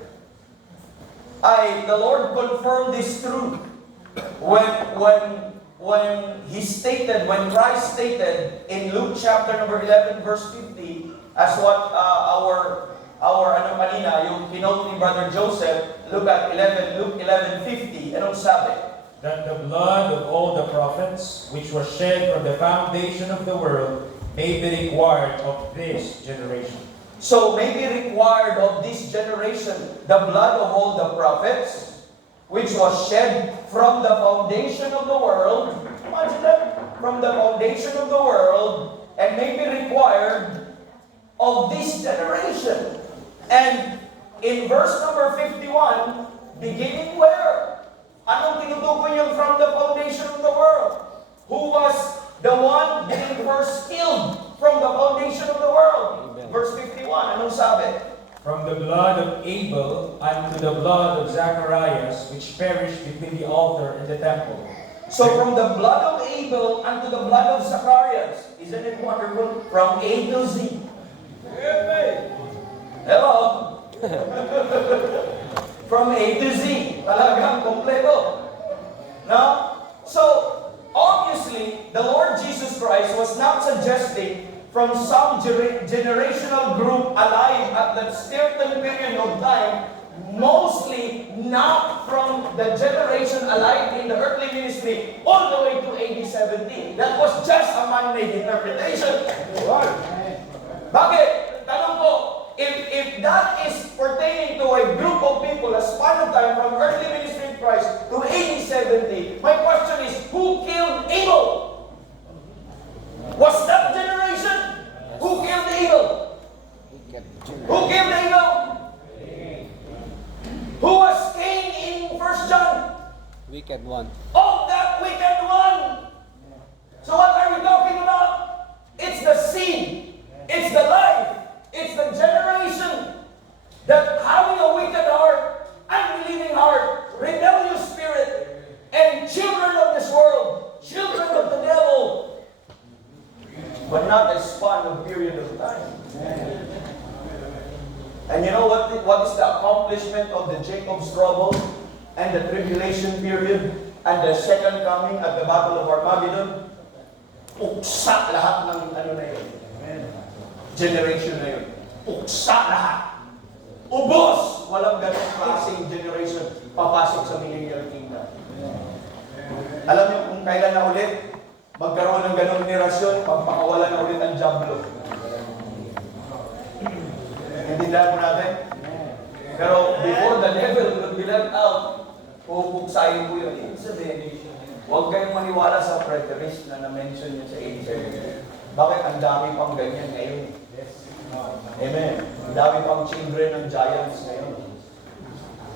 the Lord confirmed this truth when He stated, when Christ stated in Luke chapter number 11, verse 50, as what yung kinote ni Brother Joseph, Luke 11:50, anong sabi? That the blood of all the prophets, which was shed from the foundation of the world, may be required of this generation. So may be required of this generation the blood of all the prophets, which was shed from the foundation of the world. Imagine that, from the foundation of the world, and may be required of this generation. And in verse number 51, beginning where? Anong tinutukoy yung from the foundation of the world? Who was the one being first killed from the foundation of the world? Amen. Verse 51, anong sabi? From the blood of Abel unto the blood of Zacharias, which perished between the altar and the temple. So from the blood of Abel unto the blood of Zacharias, isn't it wonderful? From A to Z. Hello? From A to Z. Talagang kompleto. No? So, obviously, the Lord Jesus Christ was not suggesting from some generational group alive at that certain period of time, mostly not from the generation alive in the earthly ministry all the way to AD 70. That was just a man-made interpretation. Bakit? Tanong ko, if that is pertaining to a group of people, a span of time from earthly ministry of Christ to AD 70, my question is, who killed Abel? Was that generation? Who killed the eagle? Who killed the eagle? Who was Cain in 1 John? Wicked one. Oh, that wicked one! So what are we talking about? It's the seed. It's the life. It's the generation that having a wicked heart, unbelieving heart, rebellious spirit, and children of this world, children of the devil, but not a span of period of time. And you know what is the accomplishment of the Jacob's trouble and the tribulation period and the second coming at the Battle of Armageddon? Uksa lahat ng ano na yun. Generation na yun. Uksa lahat. Ubos! Walang ganong klaseng generation papasok sa millennial kingdom. Alam niyo kung kailan na ulit magkaroon ng ganong generasyon, pagpakawala na ulit ang Diablo. Intindihan mo natin? Pero before the devil will be let out, pupuksayin ko yun. Ibig sabihin, huwag kayong maniwala sa preterist na na-mention niya sa 87. Bakit ang dami pang ganyan ngayon? Amen. Ang dami pang children ng giants ngayon.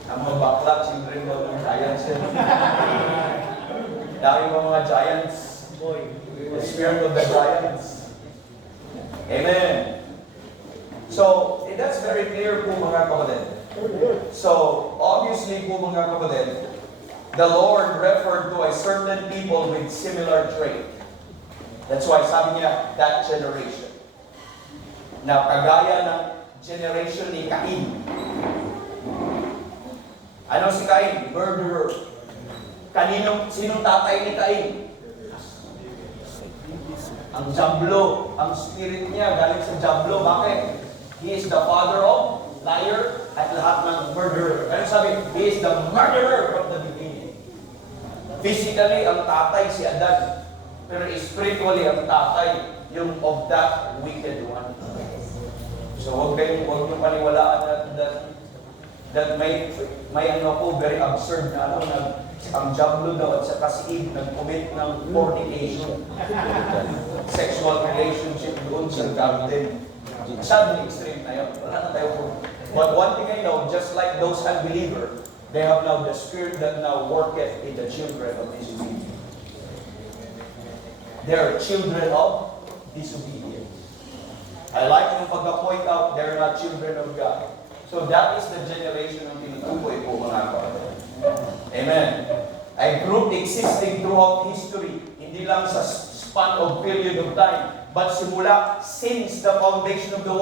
Ang mga bakla, children daw ng giants yun. Dami pang mga giants. The spirit of the giants. Amen. So, that's very clear po mga kapatid. So, obviously po mga kapatid, the Lord referred to a certain people with similar trait. That's why sabi niya, that generation. Na kagaya ng generation ni Cain. Ano si Cain? Murderer. Sinong tatay ni Cain? Ang Diablo, ang spirit niya galing sa Diablo. Bakit? He is the father of liar at lahat ng murderer. Ano sabi? He is the murderer from the beginning. Physically, ang tatay si Adan. Pero spiritually, ang tatay yung of that wicked one. So huwag niyong paniwalaan that may ano po, very absurd na ano, ang Diablo daw at saka si Eve nag-commit ng fornication. Sexual relationship doon sa garden. Masyadong extreme na yun. Wala na tayo po. But one thing I know, just like those unbelievers, they have now the spirit that now worketh in the children of disobedience. They are children of disobedience. I like yung pagka-point out, they're not children of God. So that is the generation ng tinutukoy po mga kapatid. Amen. A group existing throughout history, hindi lang sa span of period of time, but simula since the foundation of the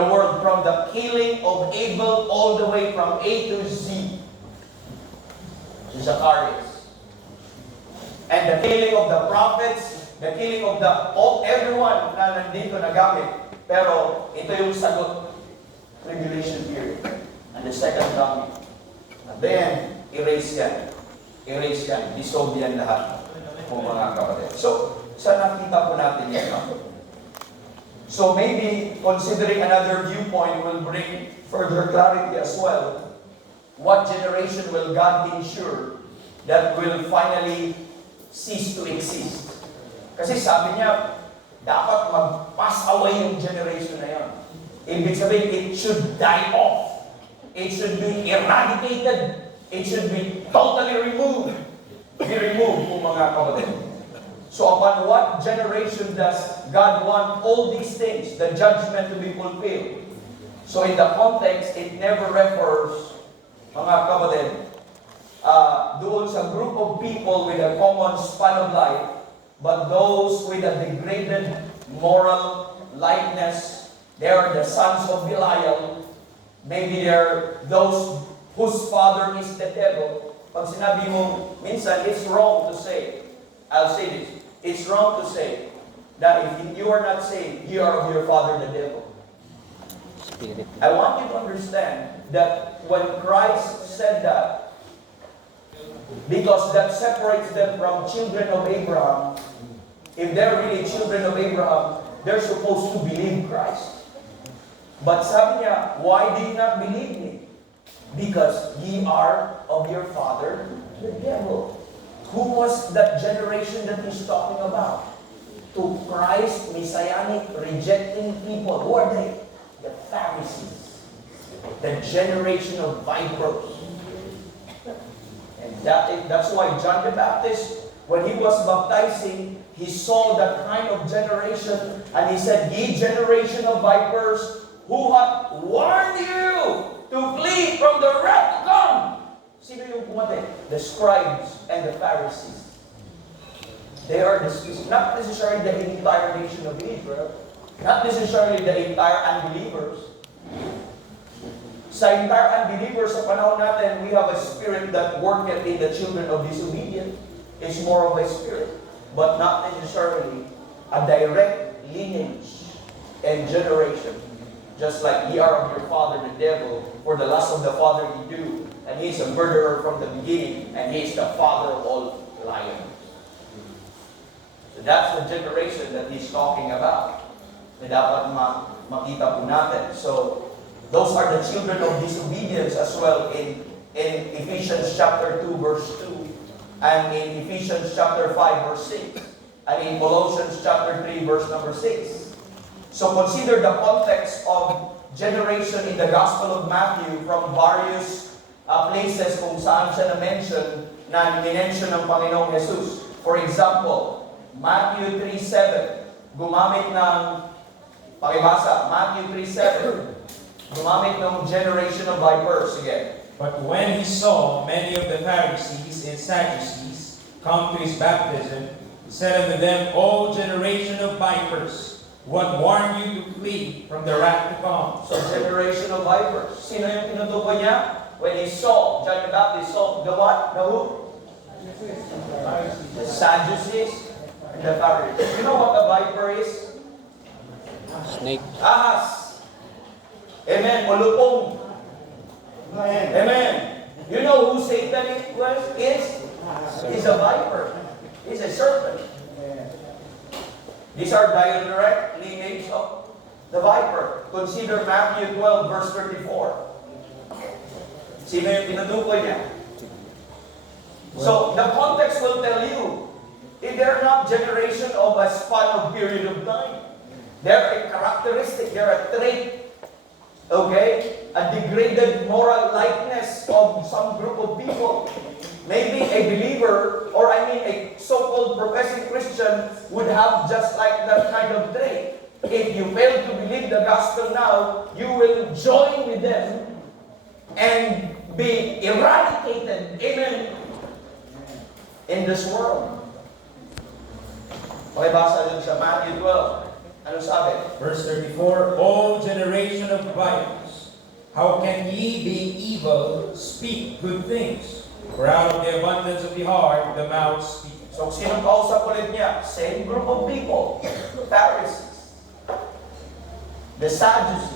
world from the killing of Abel all the way from A to Z. Zacharias. And the killing of the prophets, the killing of everyone na nandito nagamit. Pero ito yung sagot. Tribulation period. And the second coming. And then, erase yan. Erase yan. Dissolve yan lahat. Kung mga kapatid. So, saan nakita po natin yan? So maybe considering another viewpoint will bring further clarity as well. What generation will God ensure that will finally cease to exist? Kasi sabi niya, dapat mag-pass away yung generation na yun. Ibig sabihin, it should die off. It should be eradicated. It should be totally removed. Be removed po mga kapatid. So upon what generation does God want all these things, the judgment to be fulfilled? So in the context, it never refers, mga kapatid, doon sa group of people with a common span of life, but those with a degraded moral likeness. They are the sons of Belial. Maybe they're those whose father is the devil. Pag sinabi mo, minsan, it's wrong to say, I'll say this, it's wrong to say that if you are not saved, you are of your father the devil. I want you to understand that when Christ said that, because that separates them from children of Abraham, if they're really children of Abraham, they're supposed to believe Christ. But sabi niya, why do you not believe me? Because ye are of your father, the devil. Who was that generation that he's talking about? To Christ, Messianic, rejecting people. Who are they? The Pharisees. The generation of vipers. And that's why John the Baptist, when he was baptizing, he saw that kind of generation, and he said, ye generation of vipers, who hath warned you to flee from the wrath to come? Sino yung pumatay? The scribes and the Pharisees. They are not necessarily the entire nation of Israel, not necessarily the entire unbelievers. Sa entire unbelievers sa panahon natin, we have a spirit that worketh in the children of disobedience. It's more of a spirit, but not necessarily a direct lineage and generation. Just like ye are of your father the devil, for the lust of the father ye do, and he is a murderer from the beginning, and he is the father of all liars. So that's the generation that he's talking about. Na dapat makita po natin. So, those are the children of disobedience as well in Ephesians chapter 2 verse 2, and in Ephesians chapter 5 verse 6, and in Colossians chapter 3 verse number 6. So consider the context of generation in the Gospel of Matthew from various places kung saan siya na-mention na minention ng Panginoong Jesus. For example, Matthew 3:7, gumamit ng pakibasa, Matthew 3:7, gumamit ng generation of vipers again. But when he saw many of the Pharisees and Sadducees come to his baptism, he said unto them, O generation of vipers, what warned you to flee from the wrath to come? So generation of vipers. Sino yung tinutukoy niya? When he saw, John the Baptist saw the what? The who? The Sadducees and the Pharisees. You know what a viper is? Snake. Ahas. Amen. Malupong. Amen. You know who Satan is? He's a viper. He's a serpent. These are direct lineage of the viper. Consider Matthew 12 verse 34. Sino yung tinutukoy niya? So, the context will tell you, if they're not generation of a span of period of time. They're a characteristic, they're a trait, okay? A degraded moral likeness of some group of people. Maybe a believer, or a so-called professing Christian would have just like that kind of trait. If you fail to believe the gospel now, you will join with them and be eradicated, amen, in this world. Pakibasa dun sa Matthew 12. Ano sabi? Verse 34, O generation of vipers, how can ye, being evil, speak good things? For out of the abundance of the heart, the mouth speaks. So, sinong kausap ulit niya? Same group of people. Pharisees. The Sadducees.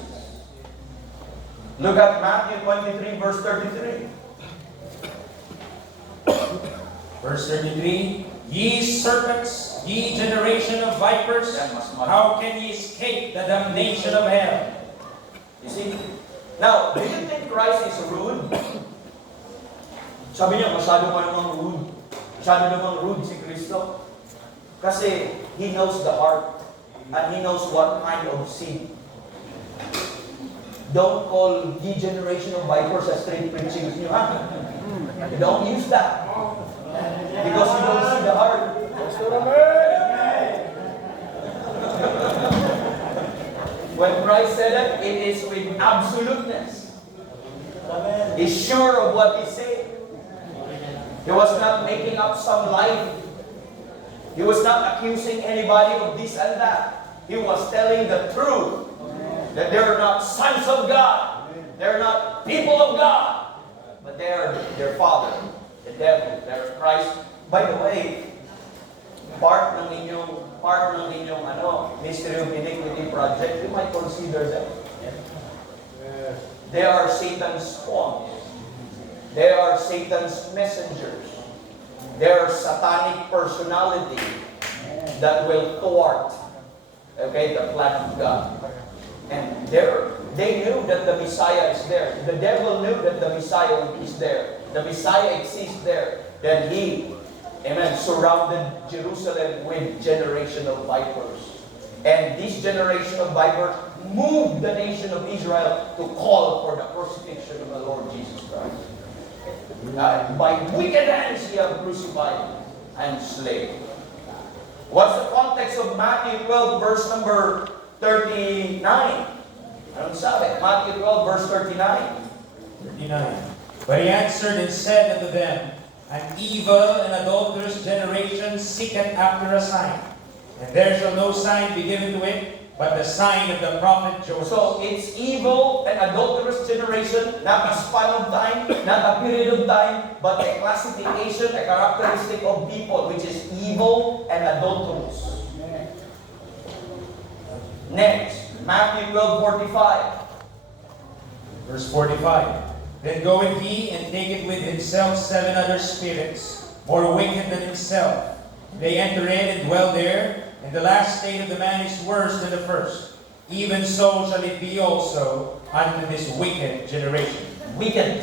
Look at Matthew 23, verse 33. Verse 33, Ye serpents, ye generation of vipers, how can ye escape the damnation of hell? You see? Now, do you think Christ is rude? Sabi niya, masyado pa namang rude. Masyado namang rude si Kristo. Kasi He knows the heart. And He knows what kind of sin. Don't call ye generation of vipers as straight preaching. Don't use that. Because you don't see the heart. When Christ said it, it is with absoluteness. He's sure of what He's saying. He was not making up some lie. He was not accusing anybody of this and that. He was telling the truth. That they're not sons of God. They're not people of God. that they are their father, the devil, their Christ. By the way, part ng inyong Mystery of Iniquity project, you might consider them. They are Satan's pawns. They are Satan's messengers. They are satanic personality that will thwart, okay, the plan of God. And they knew that the Messiah is there. The devil knew that the Messiah is there. The Messiah exists there. Then he, amen, surrounded Jerusalem with generation of vipers. And this generation of vipers moved the nation of Israel to call for the crucifixion of the Lord Jesus Christ. By wicked hands he have crucified and slain. What's the context of Matthew 12 verse number 39? Anong sabi? Matthew 12 verse 39. 39. But he answered and said unto them, An evil and adulterous generation seeketh after a sign, and there shall no sign be given to it, but the sign of the prophet Jonas. So it's evil and adulterous generation, not a span of time, not a period of time, but a classification, a characteristic of people which is evil and adulterous. Next, Matthew 12:45. Verse 45. Then goeth he and taketh with himself 7 other spirits, more wicked than himself. They enter in and dwell there, and the last state of the man is worse than the first. Even so shall it be also unto this wicked generation. Wicked.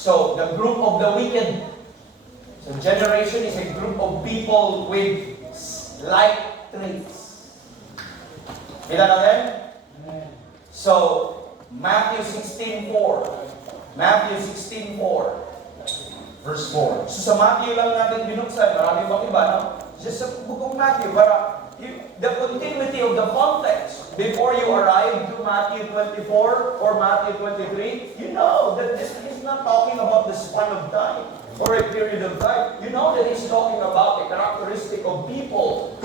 So the group of the wicked. So generation is a group of people with like traits. Kita natin? So Matthew 16:4. Matthew 16:4. Verse 4. So sa Matthew lang natin binuksan, marami pang iba, no? Just sa bukong Matthew, para the continuity of the context. Before you arrive to Matthew 24 or Matthew 23, you know that this is not talking about the span of time or a period of time. You know that he's talking about a characteristic of people.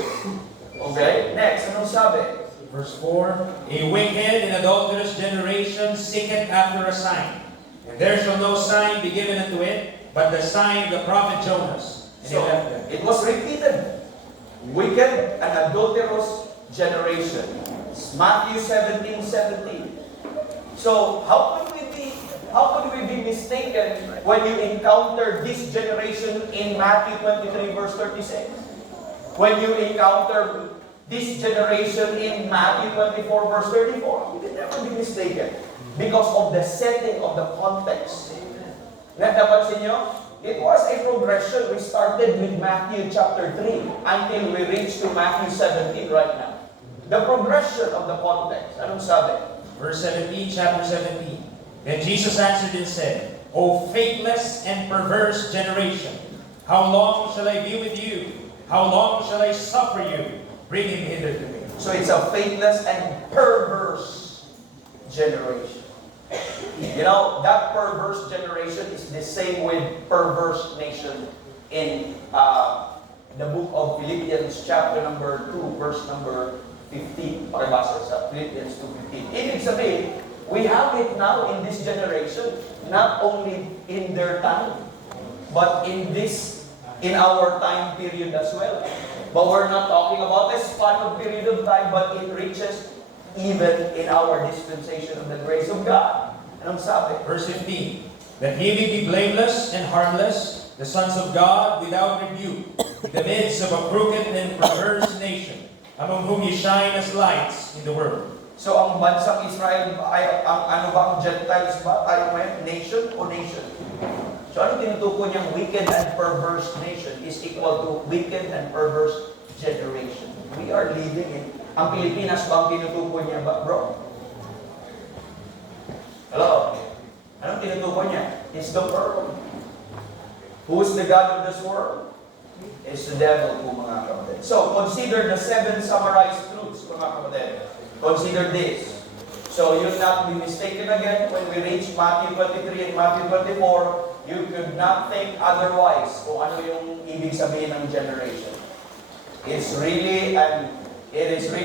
Okay? Next, anong sabi? Verse 4. A wicked and adulterous generation seeketh after a sign, and there shall no sign be given unto it, but the sign of the prophet Jonas. And he So, left them. it was repeated. Wicked and adulterous generation. It's Matthew 17:17. So, how could we be mistaken when you encounter this generation in Matthew 23 verse 36? When you encounter this generation in Matthew 24 verse 34? You can never be mistaken because of the setting of the context. Napansin nyo? It was a progression. We started with Matthew chapter 3 until we reach to Matthew 17 right now. The progression of the context. Anong sabi? Verse 17, chapter 17. Then Jesus answered and said, O faithless and perverse generation, how long shall I be with you? How long shall I suffer you? Bring him hither to me. So it's a faithless and perverse generation. You know, that perverse generation is the same with perverse nation in the book of Philippians chapter number 2 verse number 15. Pakibasa sa Philippians 2:15. Ibig sabihin, we have it now in this generation, not only in their time, but in our time period as well. But we're not talking about a span of period of time, but it reaches even in our dispensation of the grace of God. Anong sabi? Verse 15. That he may be blameless and harmless, the sons of God without rebuke, in the midst of a crooked and perverse nation, among whom ye shine as lights in the world. So ang bansang Israel, ano ba ang Gentiles ba? Tayo ngayon? Nation o nation? So ano tinutukoy niyang wicked and perverse nation is equal to wicked and perverse generation. We are living in... Ang Pilipinas ba ang tinutukoy niya ba, bro? Hello? Anong tinutukoy niya? It's the world. Who is the God of this world? It's the devil po, mga kapatid. So, consider the 7 summarized truths, mga kapatid. Consider this. So, you'll not be mistaken again when we reach Matthew 23 and Matthew 24. You could not think otherwise kung ano yung ibig sabihin ng generation. It is really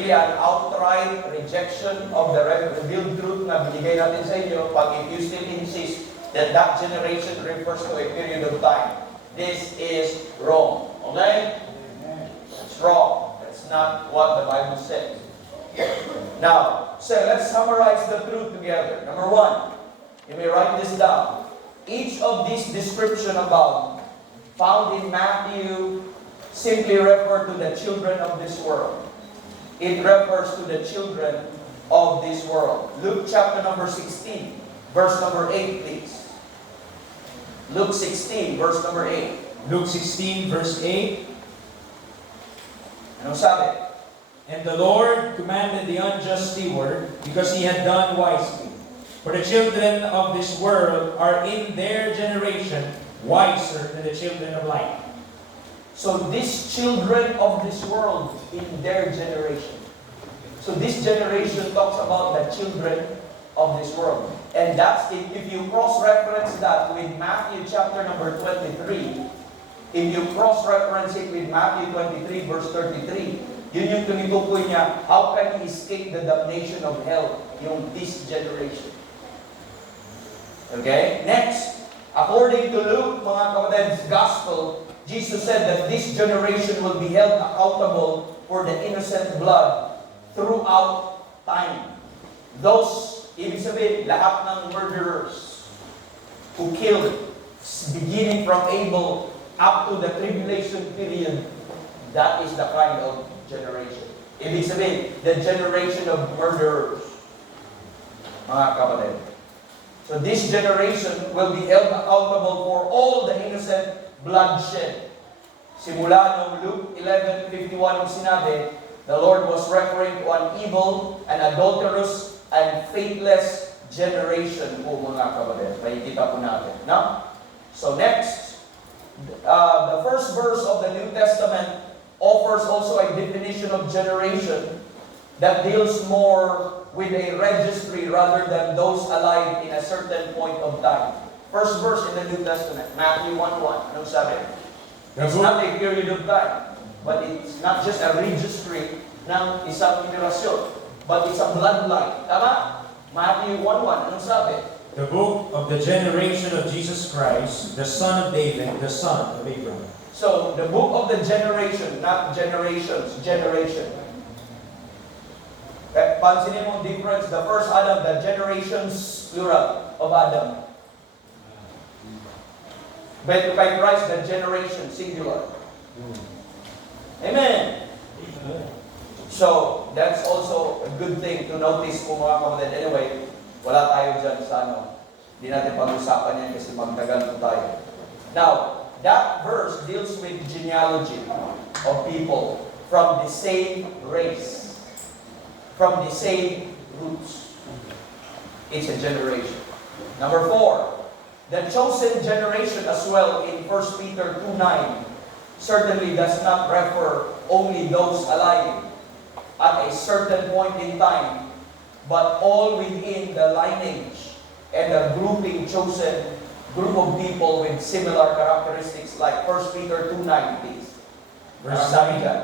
an outright rejection of the revealed truth na binigay natin sa inyo. Pag if you still insist that that generation refers to a period of time. This is wrong. Okay? It's wrong. That's not what the Bible says. Now, so let's summarize the truth together. Number one, you may write this down. Each of these description above, found in Matthew, simply refer to the children of this world. It refers to the children of this world. Luke chapter number 16, verse number 8, please. Luke 16, verse number 8. Luke 16, verse 8. Anong sabi? And the Lord commanded the unjust steward, because he had done wisely. For the children of this world are in their generation wiser than the children of light. So these children of this world in their generation. So this generation talks about the children of this world. And that's it. If you cross-reference that with Matthew chapter number 23, if you cross-reference it with Matthew 23 verse 33, yun yung tunitukoy niya, how can he escape the damnation of hell? Yung this generation. Okay? Next, according to Luke, mga kapatid's gospel, Jesus said that this generation will be held accountable for the innocent blood throughout time. Those, ibig sabihin, lahat ng murderers who killed, beginning from Abel up to the tribulation period, that is the kind of generation. Ibig sabihin, the generation of murderers. Mga kapatid. So this generation will be held accountable for all the innocent bloodshed. Simula nung Luke 11:51 ang sinabi, the Lord was referring to an evil, an adulterous, and faithless generation po mga kapatid. Makikita po natin. No? So next, the first verse of the New Testament offers also a definition of generation that deals more with a registry rather than those alive in a certain point of time. First verse in the New Testament, Matthew 1:1. Anong sabi? It's not a period of time, but it's not just a registry ng isang generasyon, but it's a bloodline. Tama? Matthew 1:1. Anong sabi? The book of the generation of Jesus Christ, the son of David, the son of Abraham. So, the book of the generation, not generations, generation. Pansinin mo ang difference. The first Adam, the generations, plural, of Adam. But by Christ, the generation, singular. Amen. So, that's also a good thing to notice po mga kapatid. Anyway, wala tayo dyan sa ano. Hindi natin pag-usapan yan kasi magtagal po tayo. Now, that verse deals with genealogy of people from the same race, from the same roots. It's a generation. Number 4, the chosen generation as well in 1 Peter 2:9 certainly does not refer only those alive at a certain point in time, but all within the lineage and the grouping chosen group of people with similar characteristics, like 1 Peter 2:9, please. Verse Sabi 9. ka,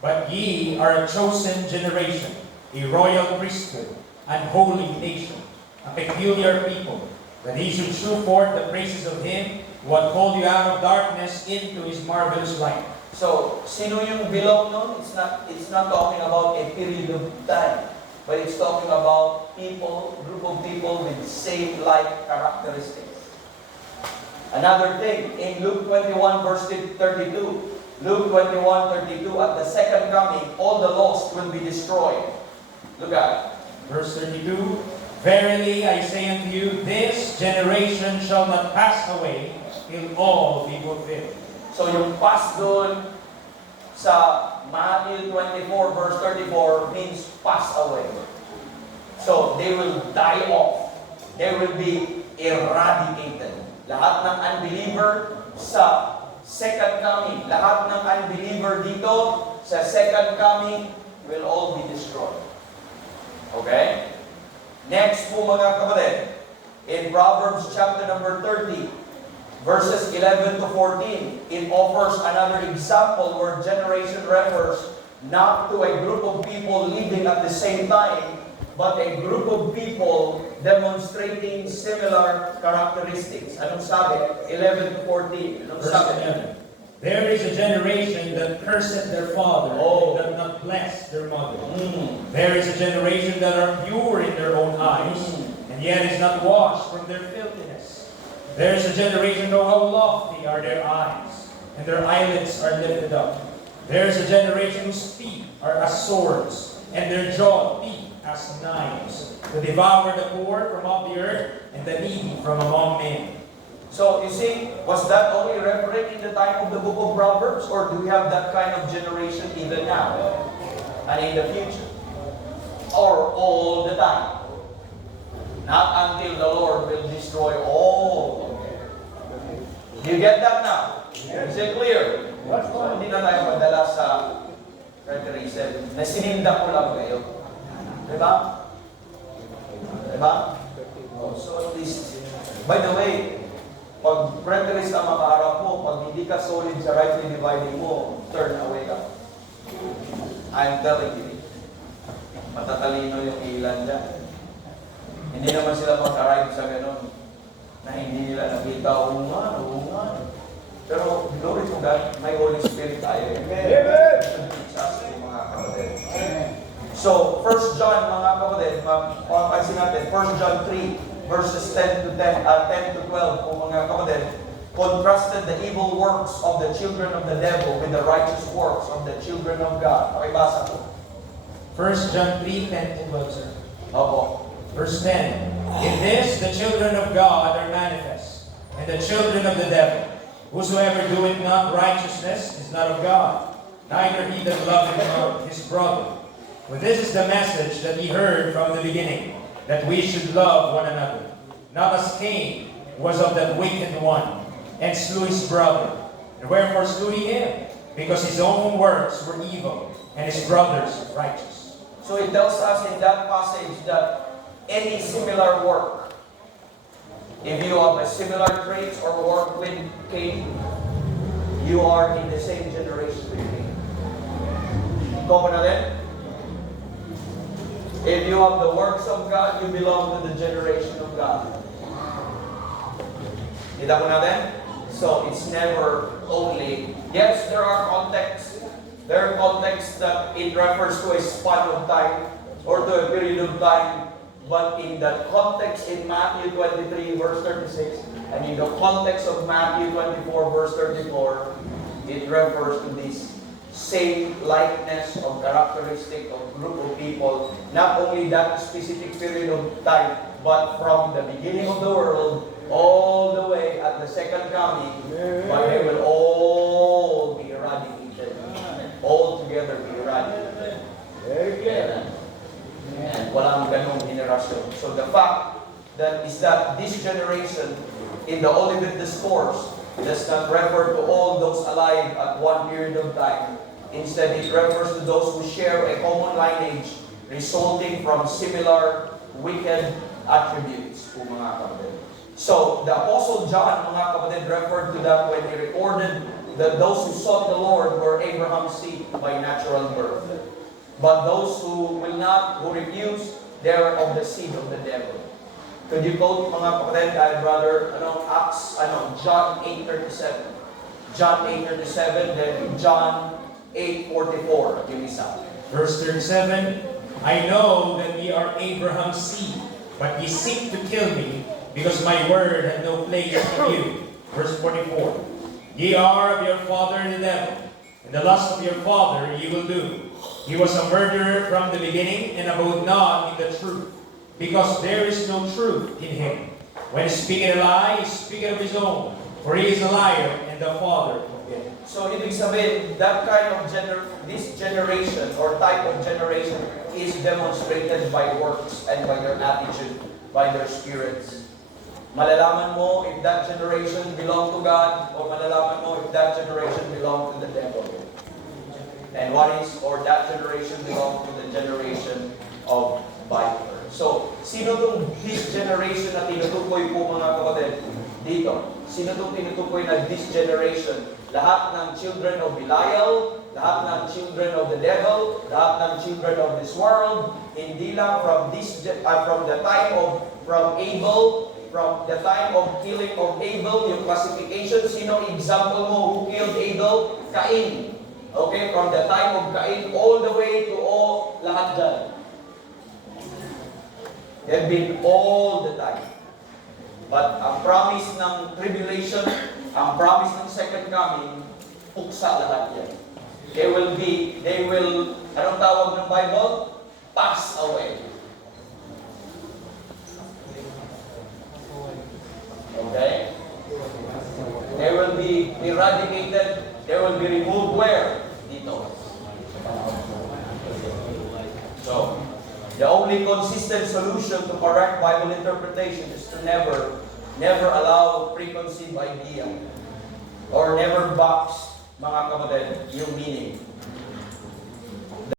But ye are a chosen generation, a royal priesthood, an holy nation, a peculiar people, that he should shew forth the praises of him who hath called you out of darkness into his marvelous light. so, sino yung belong nun? It's not talking about a period of time, but it's talking about people, group of people with same like characteristics. Another thing, in Luke 21 verse 32, Luke 21:32, at the second coming, all the lost will be destroyed. Look at it. Verse 32, Verily I say unto you, this generation shall not pass away till all be fulfilled. So yung pass doon sa Matthew 24 verse 34 means pass away. So they will die off. They will be eradicated. Lahat ng unbeliever sa second coming, lahat ng unbeliever dito sa second coming will all be destroyed. Okay? Next po mga kapatid, in Proverbs chapter number 30, verses 11 to 14, it offers another example where generation refers not to a group of people living at the same time, but a group of people demonstrating similar characteristics. Anong sabi? 11 to 14. Anong Verse sabi? 11. There is a generation that curseth their father, Oh. and doth not bless their mother. Mm. There is a generation that are pure in their own eyes, and yet is not washed from their filthiness. There is a generation, though how lofty are their eyes, and their eyelids are lifted up. There is a generation whose feet are as swords, and their jaw teeth as knives, to devour the poor from off the earth, and the needy from among men. So, you see, was that only referring in the time of the book of Proverbs, or do we have that kind of generation even now and in the future? Or all the time? Not until the Lord will destroy all. Do you get that now? Is it clear? So, hindi na tayo madala sa preterism na sininda ko lang kayo. Diba? Diba? Oh, so at least, by the way, pag preterist ang makaharap mo, pag hindi ka solid sa rightly dividing mo, turn away ka. I'm telling you. Matatalino yung ilan dyan. Hindi naman sila mag-arrive sa ganun na hindi nila nakita, oo nga. Pero, glory to God, may Holy Spirit tayo. Amen! Sa mga kapatid. So, 1 John, mga kapatid, mapapansin natin, 1 John 3, verses 10 to 12, kung mga kapatid, contrasted the evil works of the children of the devil with the righteous works of the children of God. Pakibasa ko. 1 John 3, 10 to 12, sir. Opo. Verse 10. In this the children of God are manifest, and the children of the devil. Whosoever doeth not righteousness is not of God, neither he that loveth his brother. For this is the message that he heard from the beginning, that we should love one another. Not as Cain was of that wicked one, and slew his brother. And wherefore slew he him? Because his own works were evil, and his brother's righteous. So it tells us in that passage that any similar work, if you have a similar traits or work with Cain, you are in the same generation with Cain. Ikaw na rin? If you have the works of God, you belong to the generation of God. Kita ko natin? So, it's never only, yes, there are contexts. There are contexts that it refers to a span of time or to a period of time. But in the context in Matthew 23, verse 36, and in the context of Matthew 24, verse 34, it refers to this same likeness of characteristic of group of people, not only that specific period of time, but from the beginning of the world all the way at the second coming, but they will all be eradicated. All together be eradicated. And walang ganong generasyon. So the fact that is that this generation in the Olivet Discourse does not refer to all those alive at one period of time. Instead, it refers to those who share a common lineage resulting from similar wicked attributes, mga kapatid. So, the Apostle John, mga kapatid, referred to that when he recorded that those who sought the Lord were Abraham's seed by natural birth. But those who will not, who refuse, they are of the seed of the devil. Could you quote, mga kapatid, brother, John 8:37. John 8:37, then John 8:44. Yung isa. Verse 37, I know that ye are Abraham's seed, but ye seek to kill me, because my word had no place in you. Verse 44, ye are of your father the devil, and the lust of your father ye will do. He was a murderer from the beginning, and abode not in the truth, because there is no truth in him. When he speaketh a lie, he speaketh of his own, for he is a liar and the father of it. So, ibig sabihin, that kind of this generation or type of generation is demonstrated by works and by their attitude, by their spirits. Malalaman mo if that generation belong to God, or malalaman mo if that generation belong to the devil. And that generation belong to the generation of Bible. So, sino itong this generation na tinutukoy po, mga kapatid? Dito. Sino itong tinutukoy na this generation? lahat ng children of Belial, lahat ng children of the devil, lahat ng children of this world, hindi lang from the time of the time of killing of Abel, yung classification, sino example mo who killed Abel? Cain. Okay, from the time of Cain all the way to all lahat dyan. They've been all the time. But ang promise ng tribulation, ang promise ng second coming, puksa lahat yan. They will, anong tawag ng Bible? Pass away. Okay? They will be eradicated, they will be removed where? Dito. So, the only consistent solution to correct Bible interpretation is to never allow preconceived idea or never box, mga kapatid, yung meaning.